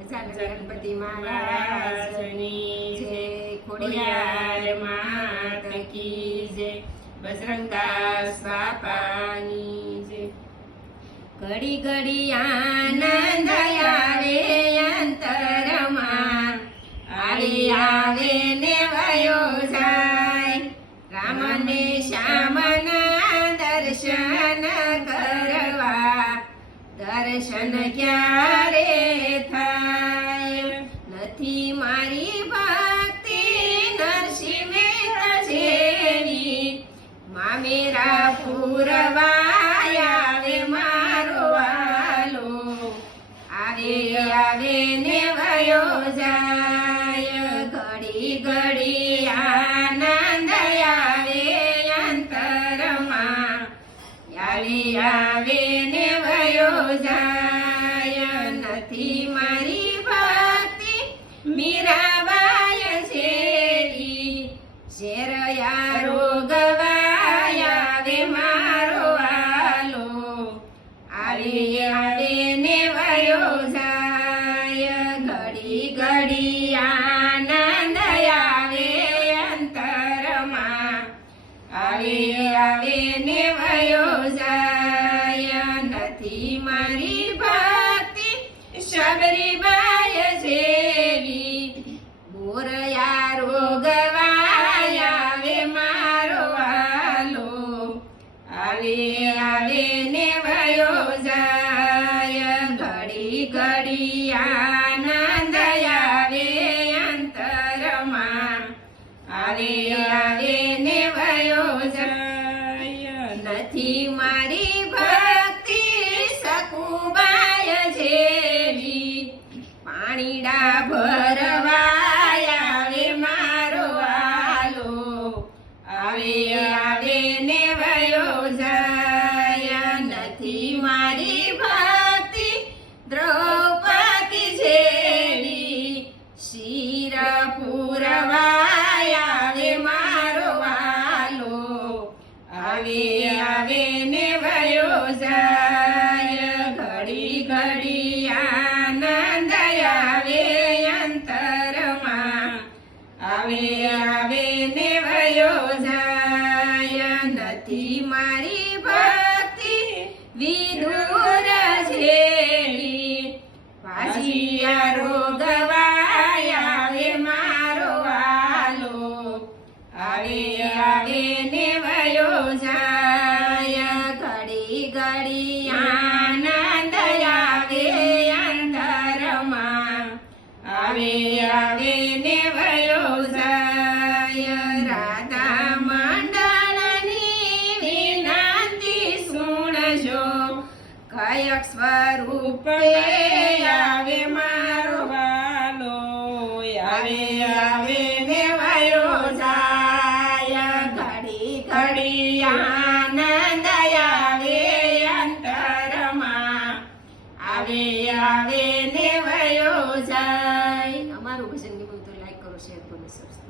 ગણપતિ મહારાજની જય ખોડિયાર માત કી જય બજરંગદાસ બાપાની જય ઘડી ઘડી આનંદ આવે અંતરમાં આવી આવે ને વયો જાય રામ ને શ્યામના દર્શન કરવા દર્શન ક્યારે આવે મારો વાલો. આવે આવે ને વયો જાય. ઘડી ઘડી આનંદ આવે અંતરમાં. આવે આવે ને જાય ઘડી ઘડી આનંદ આવે અંતરમાં. આવે આવે ને વયો નથી મારી ભક્તિ શબરીબાઈ અંતરમાં. આવે આવે ને વયો જાય. નથી મારી ભક્તિ સકુબાય જેવી. પાણીડા ભરવાય આવે આવે ને વયો જાય. ઘડી ઘડી આનંદ આવે અંતરમાં. આવે આવે ને વયો જાય. નથી મારી ભક્તિ વિદુર જેવી. પાછિયા રોગવાય આવે મારો વાલો. આવે આનંદ આવે અંતરમાં આવે આવે ને વયો જાય. રાધા મંડળની વિનંતી સુણજો. કયક સ્વરૂપે આવે મારો આવે આવે ને વયો ઘડી ઘડી આનંદ આવે આવે ને વયો જાય. અમારું ભજન ગમ્યું તો લાઈક કરો શેર કરો સબસ્ક્રાઈબ